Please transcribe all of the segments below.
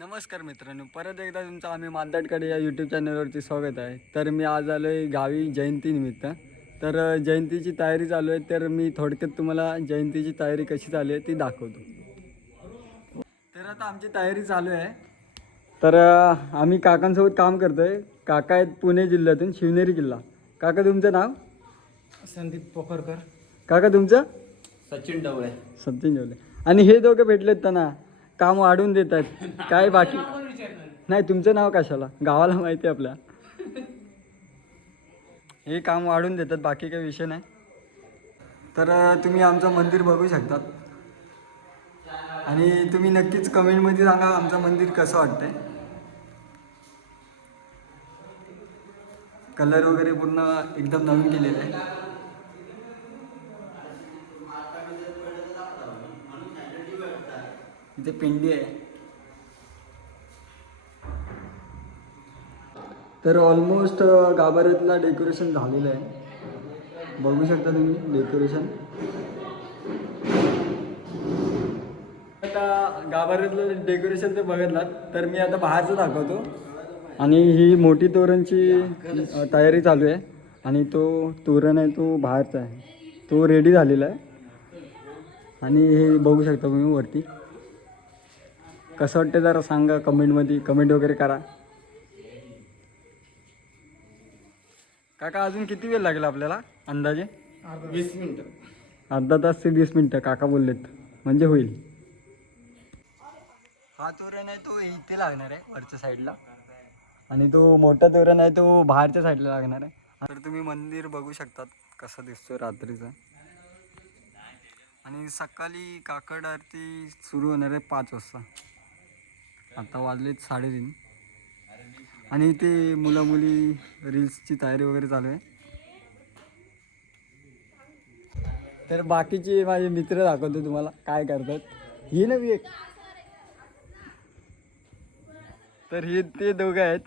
नमस्कार मित्रांनो, परत एकदा तुमचं आम्ही मानदाटकडे या यूट्यूब चॅनलवरती स्वागत आहे. तर मी आज आलो आहे गावी जयंतीनिमित्त. तर जयंतीची तयारी चालू आहे. तर मी थोडक्यात तुम्हाला जयंतीची तयारी कशी चालू आहे ती दाखवतो. तर आता आमची तयारी चालू आहे. तर आम्ही काकांसोबत काम करतो आहे. काका आहेत पुणे जिल्ह्यातून, शिवनेरी किल्ला. काका तुमचं नाव? संदीप पोखरकर. काका तुमचं? सचिन डवळे. सचिन जेवले. आणि हे दोघं भेटलेत त्यांना काम वाढवून देत आहेत. काय बाकी नाही, तुमचं नाव कशाला, गावाला माहिती आहे आपल्या. हे काम वाढवून देतात, बाकी काही विषय नाही. तर तुम्ही आमचं मंदिर बघू शकतात आणि तुम्ही नक्कीच कमेंटमध्ये सांगा आमचं मंदिर कसं वाटतंय. कलर वगैरे पूर्ण एकदम नवीन केलेलं आहे. इथे पिंडी आहे. तर ऑलमोस्ट गाभाऱ्यातला डेकोरेशन झालेलं आहे. बघू शकता तुम्ही डेकोरेशन. आता गाभाऱ्यातलं डेकोरेशन ते बघितलात, तर मी आता बाहेरचं दाखवतो. आणि ही मोठी तोरणची तयारी चालू आहे. आणि तो तोरण आहे तो बाहेरचा आहे, तो रेडी झालेला आहे. आणि हे बघू शकता तुम्ही वरती. कसं वाटतं जरा सांगा कमेंटमध्ये, कमेंट वगैरे करा. काका अजून किती वेळ लागेल आपल्याला अंदाजे? 20 मिनिटं. अर्धा तास ते 20 मिनटं काका बोललेत, म्हणजे होईल. हा तोरण आहे तो इथे लागणार आहे वरच्या साईडला. आणि तो मोठा तोरण आहे तो बाहेरच्या साईडला लागणार आहे. तर तुम्ही मंदिर बघू शकतात कसं दिसतो रात्रीचं. आणि सकाळी काकड आरती सुरू होणार आहे 5 वाजता. आता वाजलेत 3:30. आणि ते मुलं मुली रील्सची तयारी वगैरे चालू आहे. तर बाकीचे माझे मित्र दाखवतो तुम्हाला काय करतात. ही नवी एक. तर हे ते दोघं आहेत,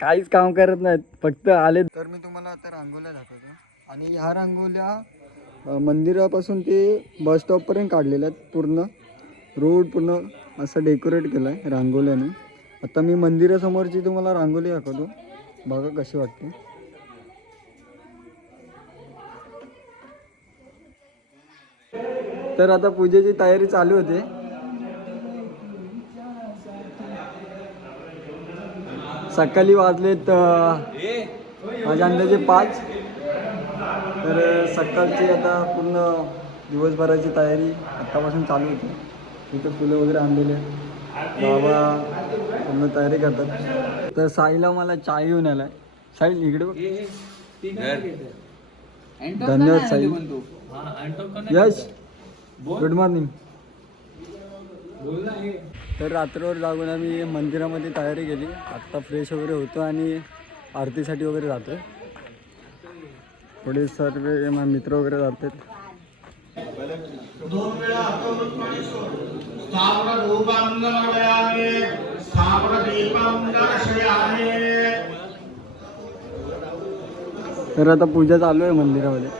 काहीच काम करत नाहीत, फक्त आले. तर मी तुम्हाला आता रांगोळ्या दाखवतो. आणि ह्या रांगोळ्या मंदिरापासून ते बस स्टॉपपर्यंत काढलेल्या आहेत. पूर्ण रोड पूर्ण असं डेकोरेट केलं आहे रांगोळ्याने. आता मी मंदिरासमोरची तुम्हाला रांगोळी दाखवतो, बघा कशी वाटते. तर आता पूजेची तयारी चालू होते. सकाळी वाजलेत माझ्या अंदाजे 5. तर सकाळची आता पूर्ण दिवसभराची तयारी आत्तापासून चालू होती. इथं फुलं वगैरे आणलेले, बाबा पूर्ण तयारी करतात. तर साईला मला चाय घेऊन आलाय. साईल इकडे बघ. धन्यवाद साई. यश गुड मॉर्निंग. तर रात्रभर जागून आम्ही मंदिरामध्ये तयारी केली. आत्ता फ्रेश वगैरे होतो आणि आरतीसाठी वगैरे जातो. थोडे सर्व माझे मित्र वगैरे जातात. तर आता पूजा चालू आहे मंदिरामध्ये.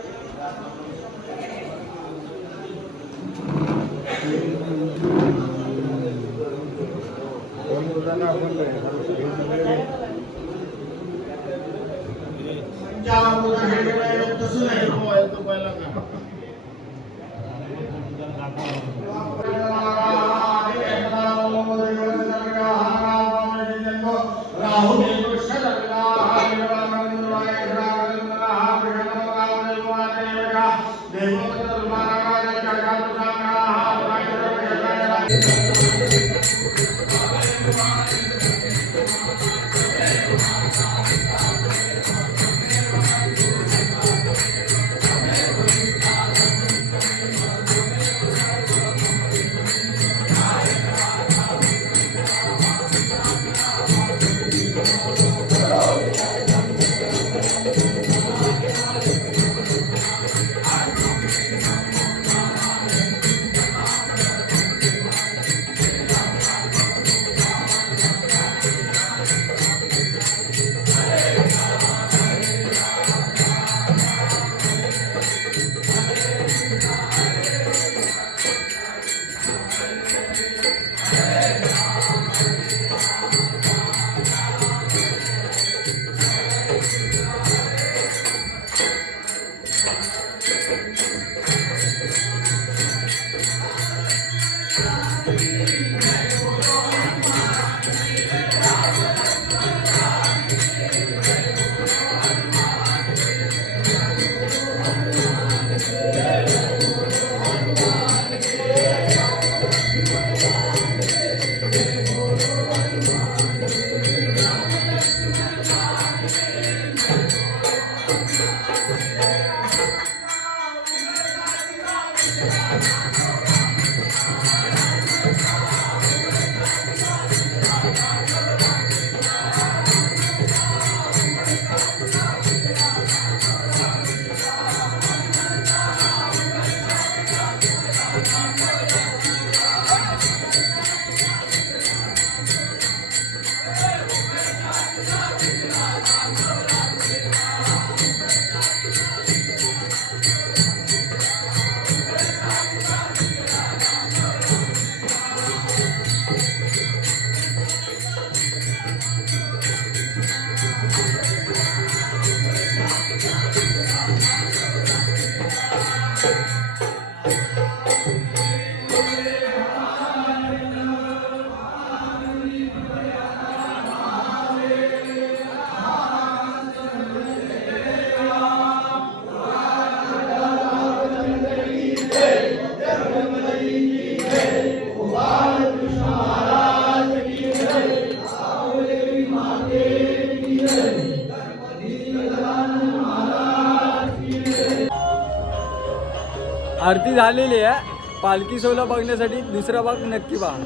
आरती झालेली आहे. पालखी सोहळा बघण्यासाठी दुसरा भाग नक्की पहा.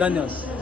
धन्यवाद.